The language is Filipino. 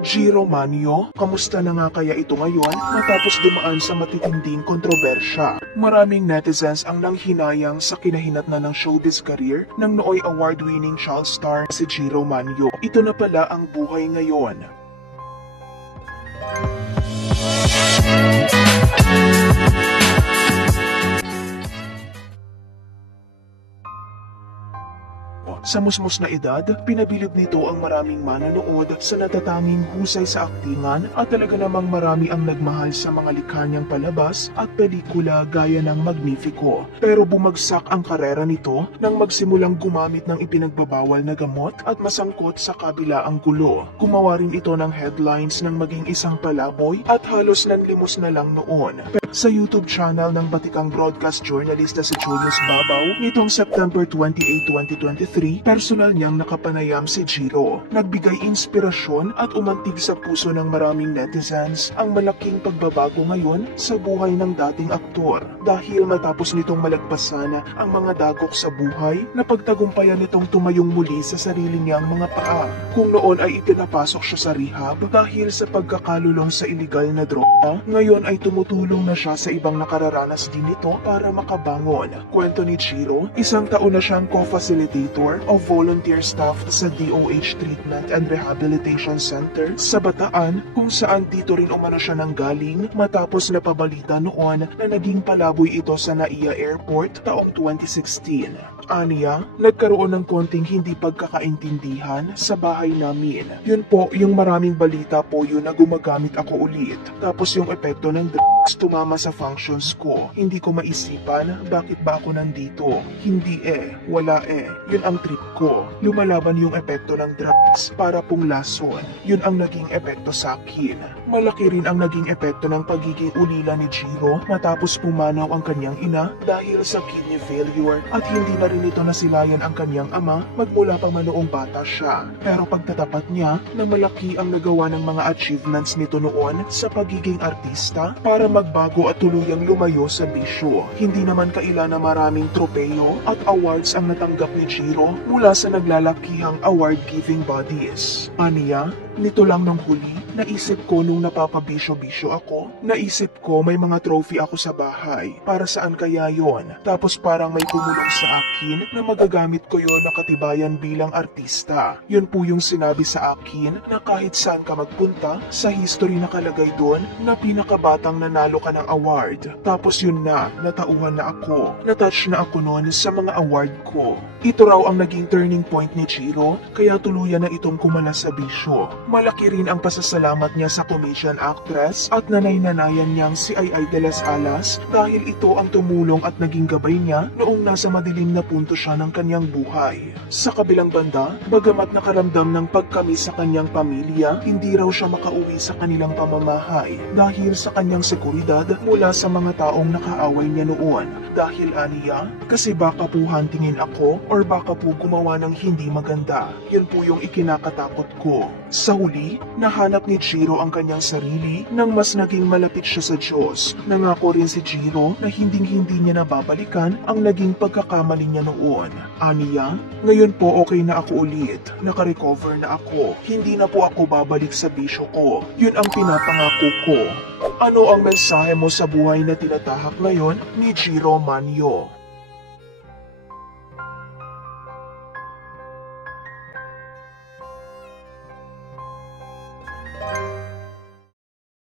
Jiro Manyo, kamusta na nga kaya ito ngayon matapos dumaan sa matitinding kontrobersya? Maraming netizens ang nanghinayang sa kinahinatnan ng showbiz career ng nooy award-winning child star si Jiro Manyo. Ito na pala ang buhay ngayon. Sa musmos na edad, pinabilib nito ang maraming manonood sa natatanging husay sa aktingan at talaga namang marami ang nagmahal sa mga likha niyang palabas at pelikula gaya ng Magnifico. Pero bumagsak ang karera nito nang magsimulang gumamit ng ipinagbabawal na gamot at masangkot sa kabilaang gulo. Gumawa rin ito ng headlines ng maging isang palaboy at halos nanlimos na lang noon. Sa YouTube channel ng batikang broadcast journalist na si Julius Babaw, nitong September 28, 2023, personal niyang nakapanayam si Jiro. Nagbigay inspirasyon at umantig sa puso ng maraming netizens ang malaking pagbabago ngayon sa buhay ng dating aktor. Dahil matapos nitong malagpasan ang mga dagok sa buhay, napagtagumpayan nitong tumayong muli sa sarili niyang mga paa. Kung noon ay ipinapasok siya sa rehab dahil sa pagkakalulong sa iligal na droga, ngayon ay tumutulong na siya sa ibang nakararanas din nito para makabangon. Kwento ni Jiro, isang taon na siyang co-facilitator o volunteer staff sa DOH Treatment and Rehabilitation Center sa Bataan, kung saan dito rin umano siya nang galing matapos napabalita noon na naging palaboy ito sa NAIA Airport taong 2016. Aniya, nagkaroon ng konting hindi pagkakaintindihan sa bahay namin. Yun po, yung maraming balita po yun na gumagamit ako ulit. Tapos yung epekto ng drugs tumama sa functions ko. Hindi ko maisipan bakit ba ako nandito. Hindi wala Yun ang trip ko. Lumalaban yung epekto ng drugs para pong lason. Yun ang naging epekto sa akin. Malaki rin ang naging epekto ng pagiging ulila ni Jiro matapos pumanaw ang kanyang ina dahil sa kidney failure at hindi na rin ito nasilayan ang kanyang ama magmula pa man noong bata siya. Pero pagtatapat niya na malaki ang nagawa ng mga achievements nito noon sa pagiging artista para magbago at tuluyang lumayo sa bisyo. Hindi naman kaila na maraming tropeyo at awards ang natanggap ni Jiro mula sa naglalakihang award-giving bodies. Aniya, nito lang nung huli, naisip ko nung napapabisyo-bisyo ako, naisip ko may mga trophy ako sa bahay. Para saan kaya yon? Tapos parang may tumulong sa akin na magagamit ko yon na katibayan bilang artista. Yun po yung sinabi sa akin na kahit saan ka magpunta, sa history nakalagay doon na pinakabatang nanalo ka ng award. Tapos yun na, natauhan na ako. Natouch na ako noon sa mga award ko. Ito raw ang naging turning point ni Jiro, kaya tuluyan na itong kumala sa bisyo. Malaki rin ang pasasalamat niya sa comedian actress at nanay-nanayan niyang si Ay de las Alas dahil ito ang tumulong at naging gabay niya noong nasa madilim na punto siya ng kanyang buhay. Sa kabilang banda, bagamat nakaramdam ng pagkamis sa kanyang pamilya, hindi raw siya makauwi sa kanilang pamamahay dahil sa kanyang seguridad mula sa mga taong nakaaway niya noon. Dahil aniya, kasi baka po huntingin ako or baka po gumawa ng hindi maganda. Yun po yung ikinakatakot ko. Sa huli, nahanap ni Jiro ang kanyang sarili nang mas naging malapit siya sa Diyos. Nangako rin si Jiro na hinding-hindi niya nababalikan ang naging pagkakamali niya noon. Aniya, ngayon po okay na ako ulit. Nakarecover na ako. Hindi na po ako babalik sa bisyo ko. Yun ang pinapangako ko. Ano ang mensahe mo sa buhay na tinatahak ngayon ni Jiro Manyo?